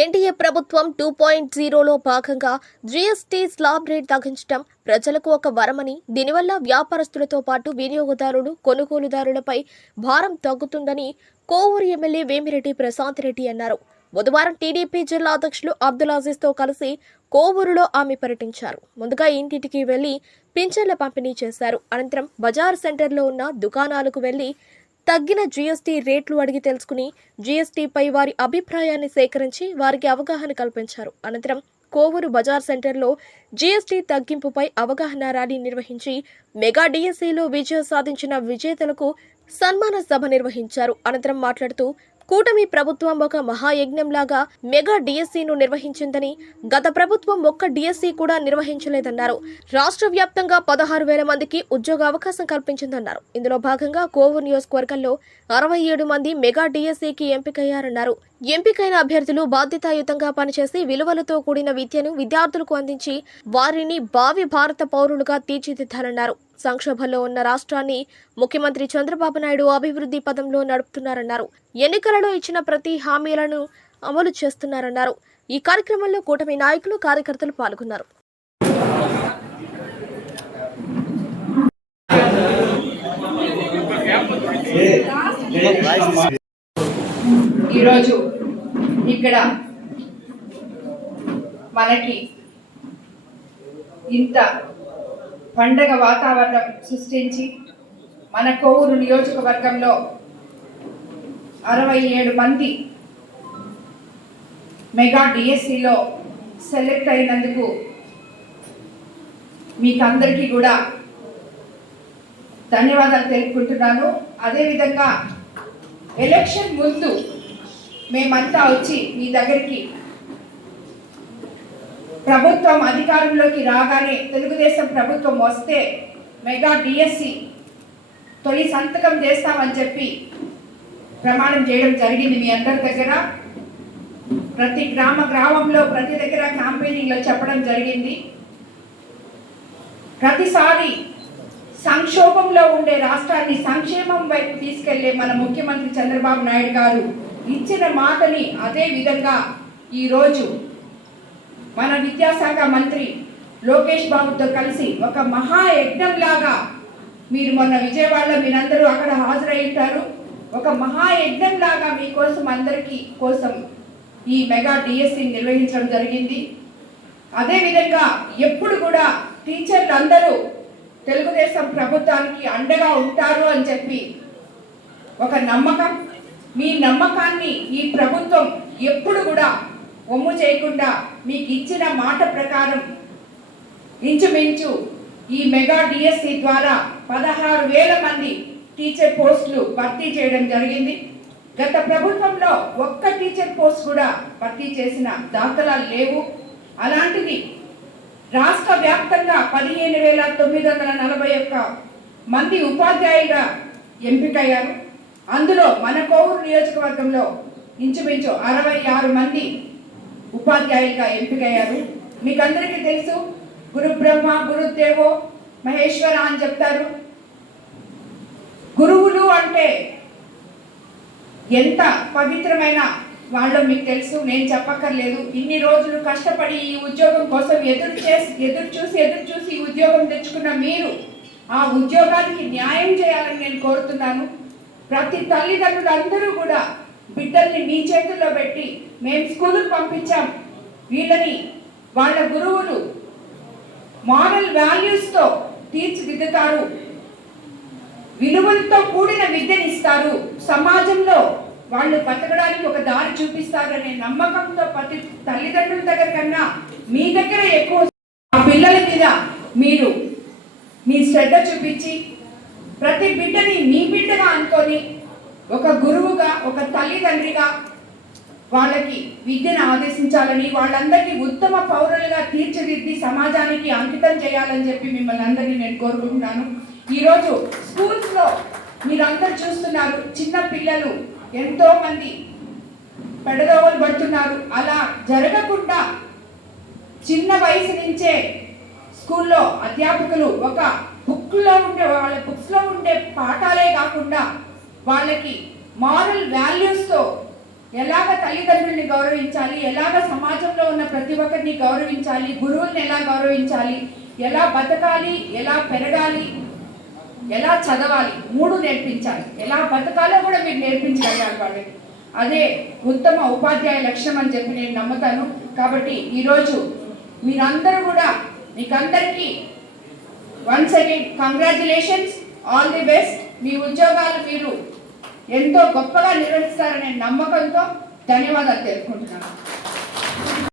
NDA ప్రభుత్వం two point జీరోలో భాగంగా జీఎస్టీ స్లాబ్ రేట్ తగ్గించడం ప్రజలకు ఒక వరమని దీనివల్ల వ్యాపారస్తులతో పాటు వినియోగదారులు కొనుగోలుదారులపై భారం తగ్గుతుందని కోవూరు ఎమ్మెల్యే వేమిరెడ్డి ప్రశాంత్ రెడ్డి అన్నారు. బుధవారం టీడీపీ జిల్లా అధ్యక్షులు అబ్దుల్ అజీజ్తో కలిసి కోవూరులో ఆమె పర్యటించారు. ముందుగా ఇంటింటికి వెళ్ళి పింఛన్ల పంపిణీ చేశారు. అనంతరం బజార్ సెంటర్లో ఉన్న దుకాణాలకు వెళ్ళి తగ్గిన జీఎస్టీ రేట్లు అడిగి తెలుసుకుని జీఎస్టీపై వారి అభిప్రాయాన్ని సేకరించి వారికి అవగాహన కల్పించారు. అనంతరం కోవూరు బజార్ సెంటర్లో జీఎస్టీ తగ్గింపుపై అవగాహన ర్యాలీ నిర్వహించి మెగా డిఎస్సీలో విజయం సాధించిన విజేతలకు సన్మాన సభ నిర్వహించారు. అనంతరం మాట్లాడుతూ కూటమి ప్రభుత్వం ఒక మహాయజ్ఞంలాగా మెగా డిఎస్సీను నిర్వహించిందని గత ప్రభుత్వం ఒక్క డిఎస్సీ కూడా నిర్వహించలేదన్నారు. రాష్ట్ర వ్యాప్తంగా పదహారు వేల మందికి ఉద్యోగ అవకాశం కల్పించిందన్నారు. ఇందులో భాగంగా కోవూరు నియోజకవర్గంలో అరవై ఏడు మంది మెగా డిఎస్సీకి ఎంపికయ్యారన్నారు. ఎంపికైన అభ్యర్థులు బాధ్యతాయుతంగా పనిచేసి విలువలతో కూడిన విద్యను విద్యార్థులకు అందించి వారిని భావి భారత పౌరులుగా తీర్చిదిద్దాలన్నారు. సంక్షోభంలో ఉన్న రాష్ట్రాన్ని ముఖ్యమంత్రి చంద్రబాబు నాయుడు అభివృద్ధి పదంలో నడుపుతున్నారన్నారు. ఎన్నికలలో ఇచ్చిన ప్రతి హామీలను అమలు చేస్తున్నారన్నారు. ఈ కార్యక్రమంలో కూటమి నాయకులు కార్యకర్తలు పాల్గొన్నారు. ఈరోజు ఇక్కడ మనకి ఇంత పండగ వాతావరణం సృష్టించి మన కోవూరు నియోజకవర్గంలో అరవై ఏడు మంది మెగా డిఎస్సిలో సెలెక్ట్ అయినందుకు మీకు అందరికీ కూడా ధన్యవాదాలు తెలుపుకుంటున్నాను. అదేవిధంగా ఎలక్షన్ ముందు మేమంతా వచ్చి మీ దగ్గరికి ప్రభుత్వం అధికారంలోకి రాగానే తెలుగుదేశం ప్రభుత్వం వస్తే మెగా డిఎస్సి తొలి సంతకం చేస్తామని చెప్పి ప్రమాణం చేయడం జరిగింది మీ అందరి దగ్గర. ప్రతి గ్రామ గ్రామంలో ప్రతి దగ్గర క్యాంపెయినింగ్లో చెప్పడం జరిగింది. ప్రతిసారి సంక్షోభంలో ఉండే రాష్ట్రాన్ని సంక్షేమం వైపు తీసుకెళ్ళే మన ముఖ్యమంత్రి చంద్రబాబు నాయుడు గారు ఇచ్చిన మాటని అదే విధంగా ఈరోజు మన విద్యాశాఖ మంత్రి లోకేష్ బాబుతో కలిసి ఒక మహాయజ్ఞంలాగా మీరు మొన్న విజయవాడలో మీరందరూ అక్కడ హాజరై ఉంటారు ఒక మహాయజ్ఞంలాగా మీకోసం అందరికీ కోసం ఈ మెగా డిఎస్సిని నిర్వహించడం జరిగింది. అదేవిధంగా ఎప్పుడు కూడా టీచర్లు అందరూ తెలుగుదేశం ప్రభుత్వానికి అండగా ఉంటారు అని చెప్పి ఒక నమ్మకం మీ నమ్మకాన్ని ఈ ప్రభుత్వం ఎప్పుడు కూడా ఒమ్ము చేయకుండా మీకు ఇచ్చిన మాట ప్రకారం ఇంచుమించు ఈ మెగా డిఎస్సి ద్వారా పదహారు వేల మంది టీచర్ పోస్టులు భర్తీ చేయడం జరిగింది. గత ప్రభుత్వంలో ఒక్క టీచర్ పోస్ట్ కూడా భర్తీ చేసిన దాఖలాలు లేవు. అలాంటిది రాష్ట్ర వ్యాప్తంగా పదిహేను వేల తొమ్మిది వందల నలభై ఒక్క మంది ఉపాధ్యాయుగా ఎంపికయ్యారు. అందులో మన కోవూరు నియోజకవర్గంలో ఇంచుమించు అరవై ఆరు మంది ఉపాధ్యాయులుగా ఎంపికయ్యారు. మీకు అందరికీ తెలుసు గురు బ్రహ్మ గురుదేవో మహేశ్వర అని చెప్తారు. గురువులు అంటే ఎంత పవిత్రమైన వాళ్ళు మీకు తెలుసు నేను చెప్పక్కర్లేదు. ఇన్ని రోజులు కష్టపడి ఈ ఉద్యోగం కోసం ఎదురు చేసి ఎదురు చూసి ఎదురు చూసి ఈ ఉద్యోగం తెచ్చుకున్న మీరు ఆ ఉద్యోగానికి న్యాయం చేయాలని నేను కోరుతున్నాను. ప్రతి తల్లిదండ్రులందరూ కూడా బిడ్డల్ని మీ చేతుల్లో పెట్టి మేము స్కూలుకు పంపించాం. వీళ్ళని వాళ్ళ గురువులు మారల్ వాల్యూస్తో తీర్చిదిద్దుతారు. విలువలతో కూడిన విద్యనిస్తారు సమాజంలో వాళ్ళు బతకడానికి ఒక దారి చూపిస్తారనే నమ్మకంతో ప్రతి తల్లిదండ్రుల దగ్గర కన్నా మీ దగ్గర ఎక్కువ ఆ పిల్లల మీద మీరు మీ శ్రద్ధ చూపించి ప్రతి బిడ్డని మీ బిడ్డగా అనుకొని ఒక గురువుగా ఒక తల్లిదండ్రిగా వాళ్ళకి విద్యను ఆదేశించాలని వాళ్ళందరినీ ఉత్తమ పౌరులుగా తీర్చిదిద్ది సమాజానికి అంకితం చేయాలని చెప్పి మిమ్మల్ని అందరినీ నేను కోరుకుంటున్నాను. ఈరోజు స్కూల్స్లో మీరందరూ చూస్తున్నారు చిన్న పిల్లలు ఎంతో మంది పెడదోవలు పడుతున్నారు. అలా జరగకుండా చిన్న వయసు నుంచే స్కూల్లో అధ్యాపకులు ఒక బుక్లో ఉండే వాళ్ళ బుక్స్లో ఉండే పాఠాలే కాకుండా వాళ్ళకి మారల్ వాల్యూస్తో ఎలాగ తల్లిదండ్రుల్ని గౌరవించాలి ఎలాగ సమాజంలో ఉన్న ప్రతి ఒక్కరిని గౌరవించాలి గురువుల్ని ఎలా గౌరవించాలి ఎలా బతకాలి ఎలా పెరగాలి ఎలా చదవాలి మూడు నేర్పించాలి. ఎలా బతకాలో కూడా మీరు నేర్పించగలగాలి వాళ్ళకి అదే ఉత్తమ ఉపాధ్యాయ లక్ష్యం అని చెప్పి నేను నమ్ముతాను. కాబట్టి ఈరోజు మీరందరూ కూడా మీకందరికీ once again congratulations all the best మీ ఉద్యోగాలు మీరు ఎంతో గొప్పగా నిర్వహిస్తారనే నమ్మకంతో ధన్యవాదాలు తెలుపుకుంటున్నాను.